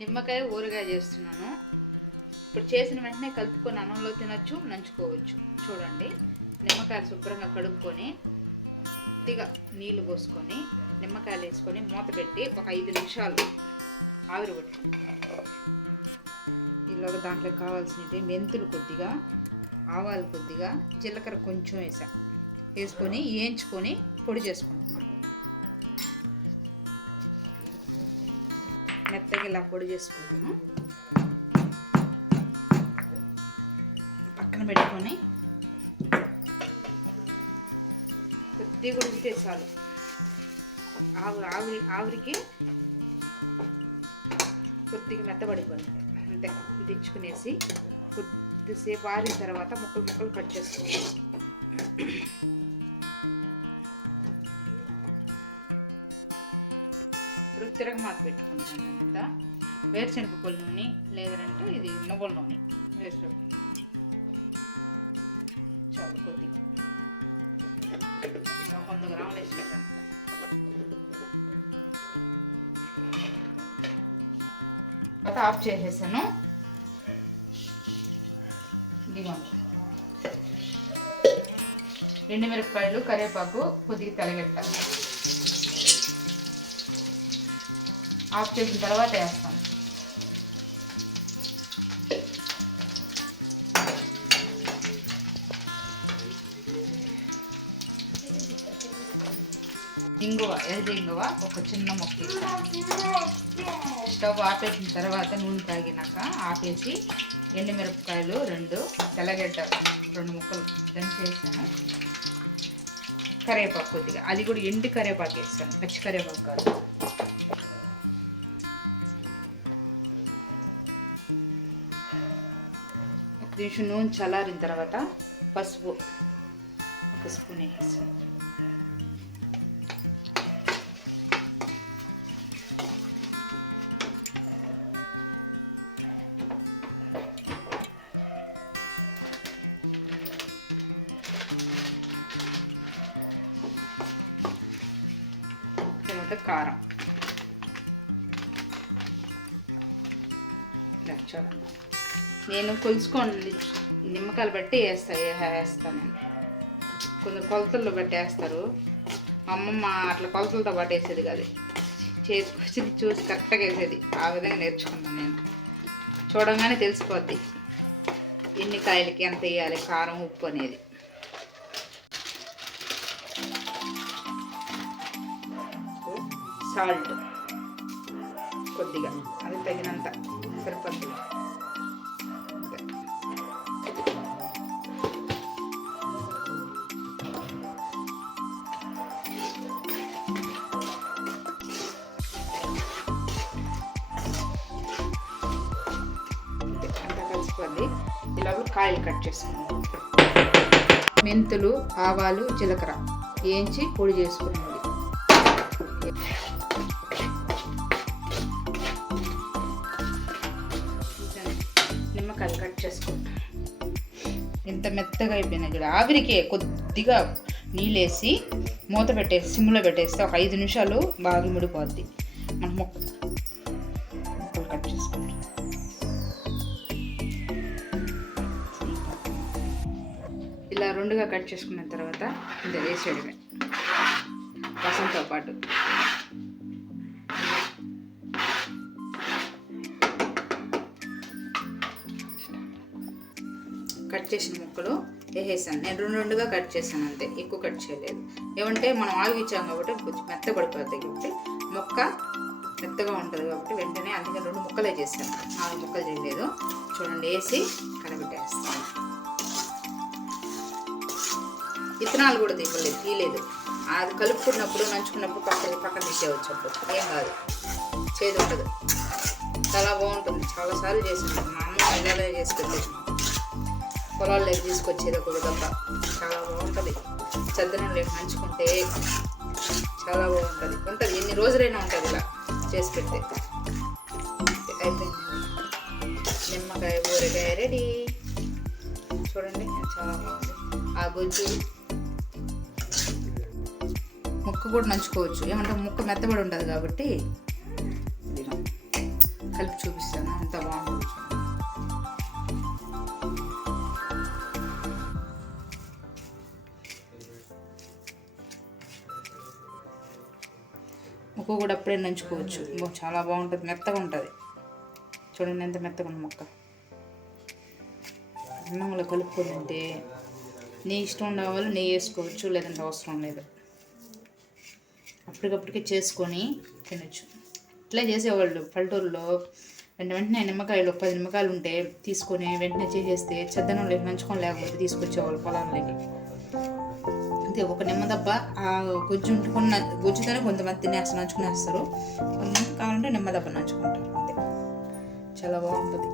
నిమ్మకాయ ఊరగాయ చేస్తున్నాను. ఇప్పుడు చేసిన వెంటనే కలుపుకొని అన్నంలో తినొచ్చు, నంచుకోవచ్చు. చూడండి, నిమ్మకాయలు శుభ్రంగా కడుక్కొని కొద్దిగా నీళ్లు పోసుకొని నిమ్మకాయలు వేసుకొని మూత పెట్టి ఒక 5 నిమిషాలు ఆవిరి పట్టుకుంటాం. ఈలోగా దాంట్లో కావాల్సినవి మెంతులు కొద్దిగా, ఆవాలు కొద్దిగా, జీలకర్ర కొంచెం వేసుకొని వేయించుకొని పొడి చేసుకుంటున్నాం. మెత్తగా ఇలా పొడి చేసుకుంటాము. పక్కన పెట్టుకొని కొద్దిగా ఉడికితే చాలు. ఆవిరికి కొద్దిగా మెత్తబడిపోయింది అంతే. దించుకునేసి కొద్దిసేపు ఆరిన తర్వాత ముక్కలు కట్ చేసుకోవాలి. ఇప్పుడు తిరగమాత పెట్టుకుంటాను అంతా. వేరుశనగపప్పుల నూనె లేదంటే ఇది నువ్వుల నూనె వేసుకో చాలు. కొద్దిగా 100 గ్రాములు వేసి పెట్టాను. తర్వాత ఆఫ్ చేసేసాను. ఇదిగోండి, ఎండుమిరపకాయలు, కరివేపాకు, కొద్దిగా తెల్లగడ్డ ఆఫ్ చేసిన తర్వాత వేస్తాను. ఎర్ర ఇంగువ ఒక చిన్న మొక్క వేస్తాను. స్టవ్ ఆపేసిన తర్వాత నూనె తాగినాక ఆపేసి ఎండుమిరపకాయలు 2, తెల్లగడ్డ 2 ముక్కలు దంచేసాను. కరివేపాకు కొద్దిగా, అది కూడా ఎండు కరివేపాకు వేస్తాను, పచ్చి కరివేపాకు కాదు. ఒక నిమిషం నూనె చల్లారిన తర్వాత పసుపు 1 స్పూన్ వేసేసాను. కారం చూడండి, నేను కొలుచుకోండి నిమ్మకాయలు బట్టి వేస్తాను. కొందరు కొలతల్లో బట్టి వేస్తారు. అమ్మమ్మ అట్లా కొలతలతో బట్టి వేసేది కాదు, చేసుకొచ్చి చూసి కరెక్ట్గా వేసేది. ఆ విధంగా నేర్చుకున్నాను నేను. చూడంగానే తెలిసిపోద్ది ఎన్ని కాయలకి ఎంత వేయాలి కారం, ఉప్పు అనేది. సాల్ట్ కొద్దిగా, అది తగినంత సరిపోద్ది. అంతా కలిసిపోద్ది. ఇలాగ కాయలు కట్ చేసుకున్నాం. మెంతులు, ఆవాలు, జీలకర్ర వేయించి పొడి చేసుకున్నది. నిమ్మకాయలు కట్ చేసుకుంటాం. ఎంత మెత్తగా అయిపోయినాయి కూడా. ఆవిరికి కొద్దిగా నీళ్ళేసి మూత పెట్టేసి సిమ్లో పెట్టేస్తే ఒక 5 నిమిషాలు బాగా ముడిపోద్ది. మనం ముక్కలు కట్ చేసుకుంటాం. ఇలా 2గా కట్ చేసుకున్న తర్వాత ఇంత వేసేయడమే రసంతో పాటు. కట్ చేసిన ముక్కలు వేసేసాను. నేను 2గా కట్ చేశాను అంతే, ఎక్కువ కట్ చేయలేదు. ఏమంటే మనం ఆగిచ్చాం కాబట్టి కొంచెం మెత్తబడిపోతాయి కాబట్టి, ముక్క మెత్తగా ఉంటుంది కాబట్టి వెంటనే అందుకని 2 ముక్కలే చేశాను, 4 ముక్కలు చేయలేదు. చూడండి, వేసి కలబెట్టేస్తాను. విత్తనాలు కూడా తీయలేదు. అది కలుపుకున్నప్పుడు నంచుకున్నప్పుడు పక్కన తీసేయవచ్చు. అప్పుడు ఏం కాదు, చేదు ఉండదు. చాలా బాగుంటుంది. చాలాసార్లు చేసాను. మా అమ్మ ఇళ్ళలో చేసి పెట్టేది, పొలాల్లోకి తీసుకొచ్చేది ఒక విధంగా. చాలా బాగుంటుంది. చద్దనంలోకి నంచుకుంటే చాలా బాగుంటుంది. ఎన్ని రోజులైనా ఉంటుంది ఇలా చేసి పెడితే. అయిపోయింది, నిమ్మకాయ ఊరగాయ రెడీ. చూడండి, చాలా బాగుంది. ఆ గుజ్జు ముక్క కూడా నంచుకోవచ్చు. ఏమంటే ముక్క మెత్తబడి ఉంటుంది కాబట్టి కలిపి చూపిస్తాను ఎంత బాగుంటుంది చూడండి. ముక్క కూడా అప్పుడే నంచుకోవచ్చు. చాలా బాగుంటుంది, మెత్తగా ఉంటుంది. చూడండి ఎంత మెత్తగా ఉంది ముక్క. అన్నంలో కలుపుకొని తింటే నెయ్యి ఇష్టం ఉన్న వాళ్ళు నెయ్యి వేసుకోవచ్చు, లేదంటే అవసరం లేదు. అప్పటికప్పటికే చేసుకొని తినచ్చు. ఇట్లా చేసేవాళ్ళు పల్లెటూరులో. వెంటనే నిమ్మకాయలు 10 నిమ్మకాయలు ఉంటే తీసుకొని వెంటనే చేసేస్తే చద్దనంలోకి నంచుకొని లేకపోతే తీసుకొచ్చేవాళ్ళు పొలాల్లోకి. అంతే, ఒక నిమ్మదబ్బ ఆ గుజ్జు ఉంటుకున్న గుజ్జుతోనే కొంతమంది నంచుకునేస్తారు. కొంతమంది కావాలంటే నిమ్మదబ్బ నంచుకుంటారు. అంతే, చాలా బాగుంటుంది.